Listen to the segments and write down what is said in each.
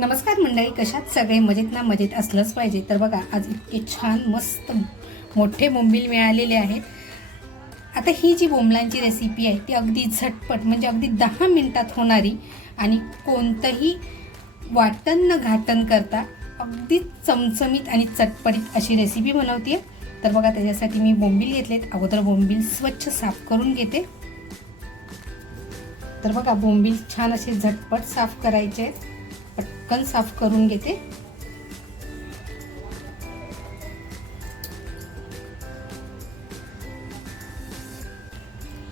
नमस्कार मंडळी कशात सगळे मजेत ना मजेत असलंच पाहिजे. तर बघा आज इतके छान मस्त मोठे बोंबील मिळालेले आहेत. आता ही जी बोंबलांची रेसिपी आहे ती अगदी झटपट म्हणजे अगदी दहा मिनटात होणारी आणि कोणतंही वाटण न घाटण करता अगदी चमचमीत आणि चटपटीत अशी रेसिपी बनवते तर बघा त्याच्यासाठी मी बोंबील घेतलेत. अगोदर बोंबील स्वच्छ साफ करून घेते. तर बघा बोंबील छान असे झटपट साफ करायचे आहेत. पटकन साफ करून घेते.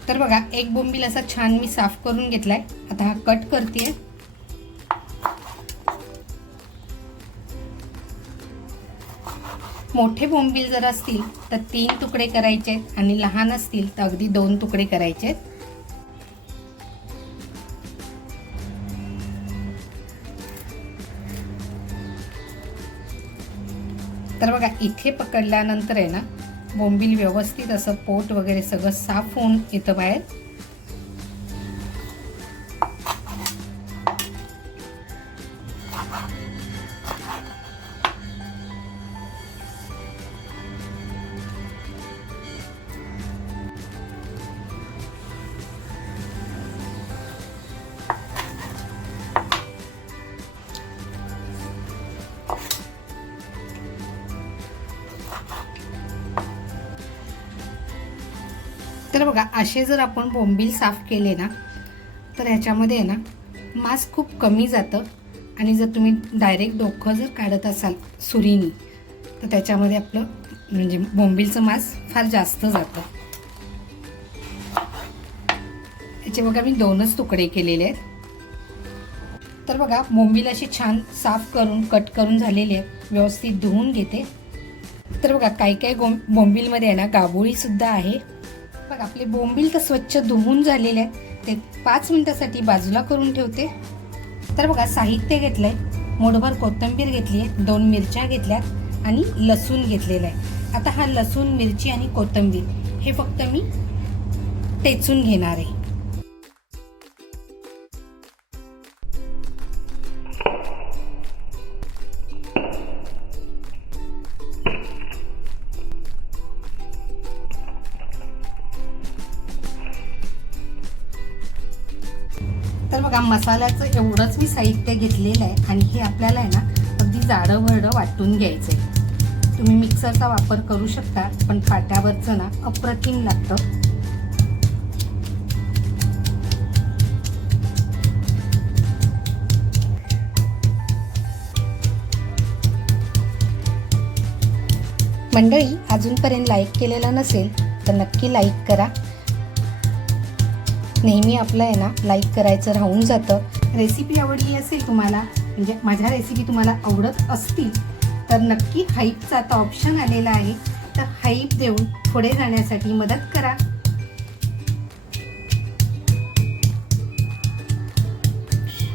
तर बघा एक बोंबील असा छान मी साफ करून घेतलाय. आता हा कट करते मोठे बोंबील जर असतील तर तीन तुकडे करायचे आहेत आणि लहान असतील तर अगदी दोन तुकडे करायचे आहेत. इथे पकडल्यानंतर आहे ना बोंबील व्यवस्थित असं पोट वगैरे सगळं साफ होऊन येतं बाहेर. तर बघा असे जर आपण बोंबील साफ केले ना तर ह्याच्यामध्ये आहे ना मांस खूप कमी जातं. आणि जर तुम्ही डायरेक्ट डोकं जर काढत असाल सुरीनी तर त्याच्यामध्ये आपलं म्हणजे बोंबीलचं मांस फार जास्त जातं. याचे बघा मी दोनच तुकडे केलेले आहेत. तर बघा बोंबील अशी छान साफ करून कट करून झालेले आहेत. व्यवस्थित धुवून घेते. तर बघा काही काही गों बोंबीलमध्ये आहे ना गाबोळीसुद्धा आहे. बघ आपले बोंबील तर स्वच्छ धुवून झालेले आहेत. ते पाच मिनिटासाठी बाजूला करून ठेवते. तर बघा साहित्य घेतलं आहे मोठभर कोथिंबीर घेतली आहे दोन मिरच्या घेतल्या आणि लसूण घेतलेला आहे. आता हा लसूण मिरची आणि कोथिंबीर हे फक्त मी टेचून घेणार आहे. तर बघा मसाल्याचं एवढंच मी साहित्य घेतलेलं आहे आणि हे आपल्याला आहे ना अगदी जाडं भरडं वाटून घ्यायचं आहे तुम्ही मिक्सरचा वापर करू शकता पण पाट्यावरचं ना अप्रतिम लागतं. मंडळी अजूनपर्यंत लाईक केलेलं नसेल तर नक्की लाईक करा. नेहमी आपलं आहे ना लाईक करायचं राहून जातं. रेसिपी आवडली असेल तुम्हाला म्हणजे माझ्या रेसिपी तुम्हाला आवडत असतील तर नक्की हाईपचा आता ऑप्शन आलेला आहे. तर हाईप देऊन पुढे जाण्यासाठी मदत करा.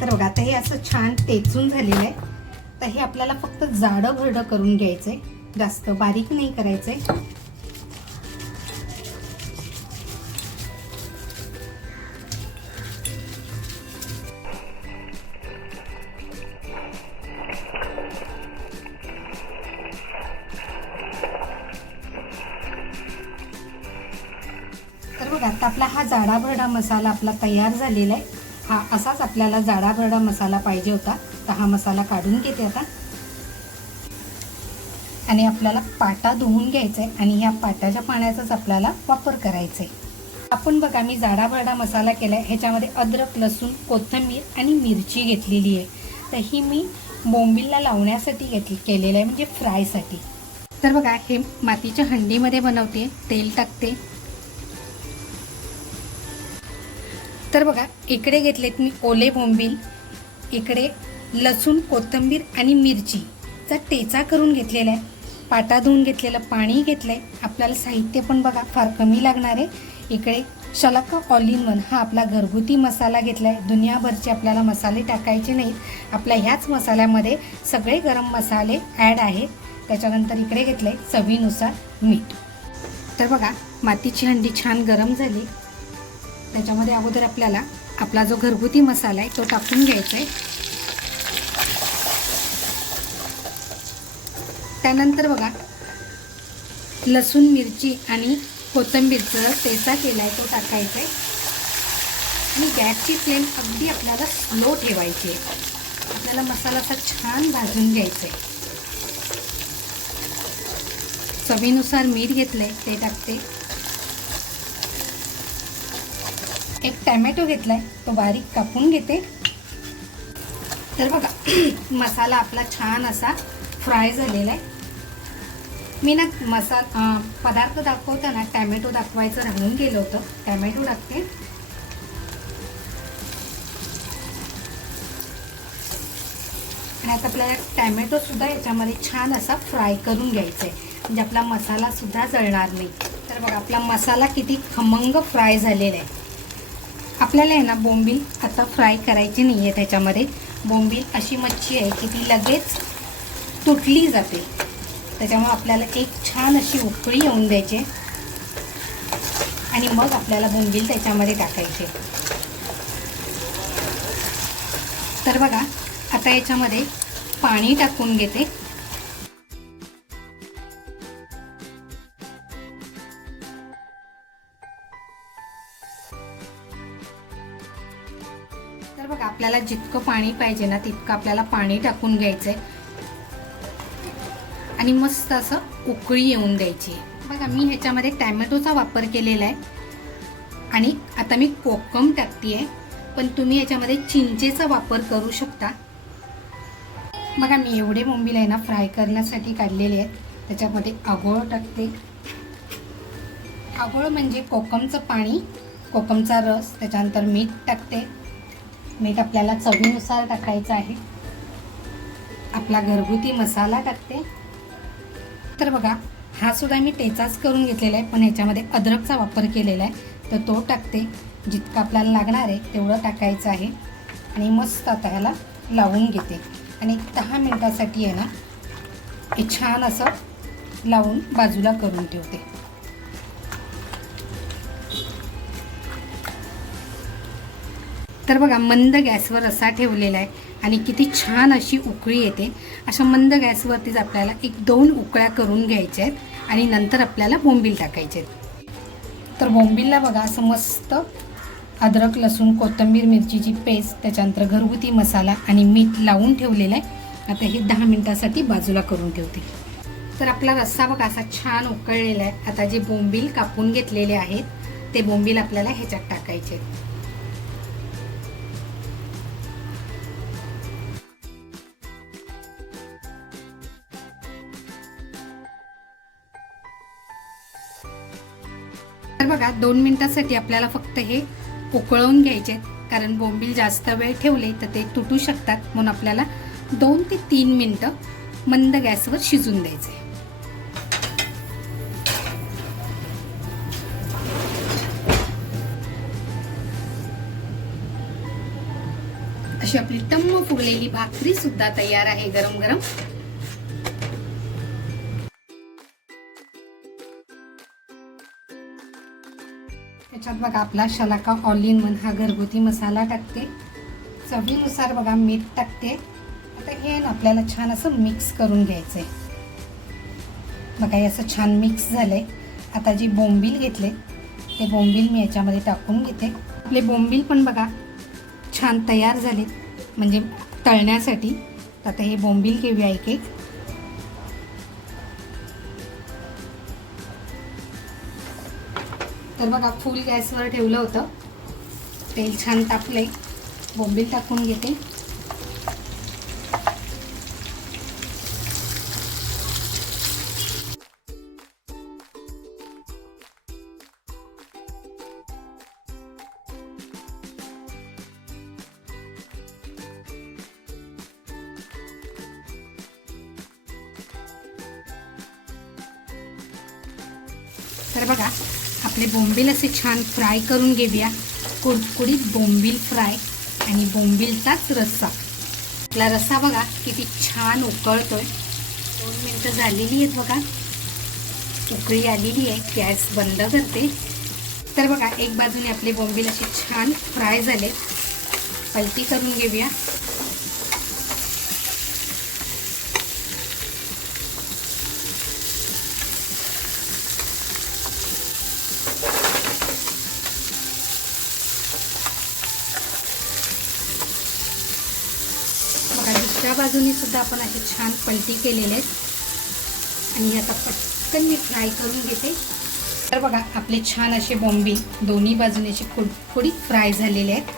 तर बघा आता हे असं छान टेचून झालेलं आहे. तर हे आपल्याला फक्त जाडं भरडं करून घ्यायचं आहे जास्त बारीक नाही करायचं आहे बघा आता आपला हा जाडाभरडा मसाला आपला तयार झालेला आहे. हा असाच आपल्याला जाडाभरडा मसाला पाहिजे होता. तर हा मसाला काढून घेते आता. आणि आपल्याला पाटा धुवून घ्यायचा आहे आणि ह्या पाट्याच्या पाण्याचाच आपल्याला वापर करायचा आहे आपण बघा मी जाडाभरडा मसाला केला आहे ह्याच्यामध्ये अद्रक लसूण कोथिंबीर आणि मिरची घेतलेली आहे. तर ही मी बोंबिलला लावण्यासाठी घेतली केलेलं आहे म्हणजे फ्रायसाठी. तर बघा हे मातीच्या हंडीमध्ये बनवते. तेल टाकते. तर बघा इकडे घेतलेत मी ओले बोंबील इकडे लसूण कोथिंबीर आणि मिरचीचा टेचा करून घेतलेला आहे पाटा धुवून घेतलेलं पाणी घेतलं आहे आपल्याला साहित्य पण बघा फार कमी लागणार आहे. इकडे शलक ऑल इन वन हा आपला घरगुती मसाला घेतला आहे दुनियाभरचे आपल्याला मसाले टाकायचे नाहीत. आपल्या ह्याच मसाल्यामध्ये सगळे गरम मसाले ॲड आहेत. त्याच्यानंतर इकडे घेतलं आहे चवीनुसार मीठ. तर बघा मातीची हंडी छान गरम झाली. त्याच्यामध्ये अगोदर आपल्याला आपला जो घरगुती मसाला आहे तो टाकून घ्यायचा आहे. त्यानंतर बघा लसूण मिरची आणि कोथिंबीरचं ठेचा केला आहे तो टाकायचा आहे. आणि गॅसची फ्लेम अगदी आपल्याला स्लो ठेवायची आहे. आपल्याला मसाला असा छान भाजून घ्यायचा आहे. चवीनुसार मीठ घेतलं आहे ते टाकते. एक टॅमॅटो घेतलाय तो बारीक कापून घेते. तर बघा मसाला आपला छान असा फ्राय झालेला आहे मी ना मसा पदार्थ दाखवताना टॅमॅटो दाखवायचं राहून गेलं होतं. टॅमॅटो टाकते. आणि आता आपल्याला टॅमॅटोसुद्धा याच्यामध्ये छान असा फ्राय करून घ्यायचा आहे म्हणजे आपला मसालासुद्धा जळणार नाही. तर बघा आपला मसाला किती खमंग फ्राय झालेला आहे आपल्याला आहे ना बोंबील आता फ्राय करायची नाही आहे त्याच्यामध्ये. बोंबील अशी मच्छी आहे की ती लगेच तुटली जाते. त्याच्यामुळे आपल्याला एक छान अशी उकळी येऊन द्यायची. आणि मग आपल्याला बोंबील त्याच्यामध्ये टाकायचे. तर बघा आता याच्यामध्ये पाणी टाकून घेते. आपल्याला जितकं पाणी पाहिजे ना तितकं आपल्याला पाणी टाकून घ्यायचं आहे आणि मस्त असं उकळी येऊन द्यायची. बघा मी ह्याच्यामध्ये टॅमॅटोचा वापर केलेला आहे. आणि आता मी कोकम टाकते पण तुम्ही याच्यामध्ये चिंचेचा वापर करू शकता. बघा मी एवढे बोंबील आहे ना फ्राय करण्यासाठी काढलेले आहेत. त्याच्यामध्ये आगोळ टाकते. आगोळ म्हणजे कोकमचं पाणी कोकमचा रस त्याच्यानंतर मीठ टाकते. मीठ आपल्याला चवीनुसार टाकायचं आहे. आपला घरगुती मसाला टाकते. तर बघा हा सुद्धा मी टेचाच करून घेतलेला आहे पण ह्याच्यामध्ये अद्रकचा वापर केलेला आहे. तर तो टाकते. जितकं आपल्याला लागणार आहे तेवढं टाकायचं आहे. आणि मस्त आता ह्याला लावून घेते. आणि दहा मिनटासाठी आहे ना हे छान असं लावून बाजूला करून ठेवते. तर बघा मंद गॅसवर असा ठेवलेला आहे आणि किती छान अशी उकळी येते. अशा मंद गॅसवरतीच आपल्याला एक दोन उकळ्या करून घ्यायच्या आहेत आणि नंतर आपल्याला बोंबील टाकायचे आहेत. तर बोंबीलला बघा असं मस्त अद्रक लसूण कोथिंबीर मिरचीची पेस्ट त्याच्यानंतर घरगुती मसाला आणि मीठ लावून ठेवलेलं आहे. आता हे दहा मिनटासाठी बाजूला करून ठेवते. तर आपला रस्सा बघा असा छान उकळलेला आहे. आता जे बोंबील कापून घेतलेले आहेत ते बोंबील आपल्याला ह्याच्यात टाकायचे आहेत. बघा दोन मिनिटासाठी आपल्याला फक्त हे उकळवून घ्यायचे कारण बोंबील जास्त वेळ ठेवले तर ते तुटू शकतात. म्हणून आपल्याला दोन ते तीन मिनटं मंद गॅसवर शिजून द्यायचे अशी आपली टम्म फुगलेली भाकरी सुद्धा तयार आहे गरम गरम त्याच्यात बघा आपला शलाका ऑल इन वन हा घरगुती मसाला टाकते. चवीनुसार बघा मीठ टाकते. आता हे आपल्याला छान असं मिक्स करून घ्यायचं आहे बघा हे असं छान मिक्स झालं आहे आता जी बोंबील घेतले ते बोंबील मी याच्यामध्ये टाकून घेते. आपले बोंबील पण बघा छान तयार झाले म्हणजे तळण्यासाठी. आता हे बोंबील घेऊया एक एक. तर बघा फुल गॅसवर ठेवलं होतं. तेल छान तापलंय. बोंबील टाकून घेते. तर बघा आपले बोंबील असे छान फ्राय करून घेऊया. कुडकुडीत बोंबील फ्राय आणि बोंबीलचाच रस्सा. आपला रस्सा बघा किती छान उकळतो आहे दोन मिनटं झालेली आहेत बघा. उकळी आलेली आहे गॅस बंद करते. तर बघा एक बाजूने आपले बोंबील असे छान फ्राय झाले. पलटी करून घेऊया. दुसऱ्या बाजूनी सुद्धा आपण असे छान पलटी केलेले आहेत. आणि आता पटकन मी फ्राय करून घेते. तर बघा आपले छान असे बॉम्बी दोन्ही बाजूने असे थोडी फ्राय झालेले आहेत.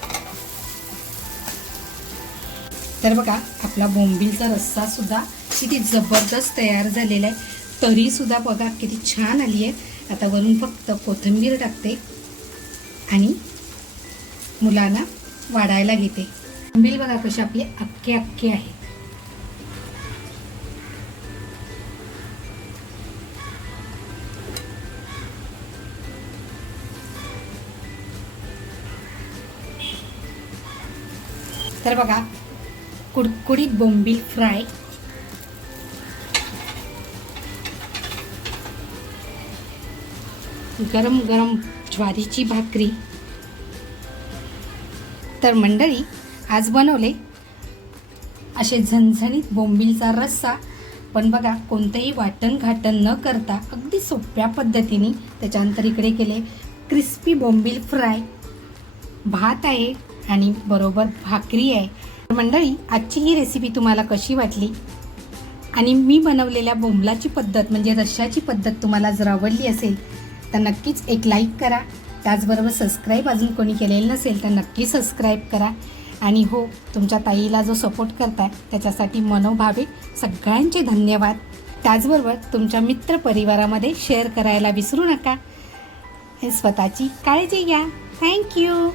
तर बघा आपला बोंबीलचा रस्सा सुद्धा किती जबरदस्त तयार झालेला आहे. तरी सुद्धा बघा किती छान आली आहे. आता वरून फक्त कोथिंबीर टाकते आणि मुलांना वाढायला घेते. बोंबील बघा कसे आपले अख्खे अख्खे आहे. तर बघा कुडकुडीत बोंबील फ्राय. गरम गरम ज्वारीची भाकरी. तर मंडळी आज बनवले असे झणझणीत बोंबीलचा रस्सा. पण बघा कोणतंही वाटण घाटण न करता अगदी सोप्या पद्धतीने त्याच्यानंतर इकडे केले क्रिस्पी बोंबील फ्राय. भात आहे आणि बरोबर भाकरी आहे. तर मंडळी आजची ही रेसिपी तुम्हाला कशी वाटली? आणि मी बनवलेल्या बोंबलाची पद्धत म्हणजे रश्शाची पद्धत तुम्हाला जर आवडली असेल तर नक्कीच एक लाईक करा. त्याचबरोबर सबस्क्राईब अजून कोणी केलेलं नसेल तर नक्की सबस्क्राईब करा. आणि हो तुमच्या ताईला जो सपोर्ट करताय त्याच्यासाठी मनोभावे सगळ्यांचे धन्यवाद. त्याचबरोबर तुमच्या मित्रपरिवारामध्ये शेअर करायला विसरू नका. स्वतःची काळजी घ्या. थँक्यू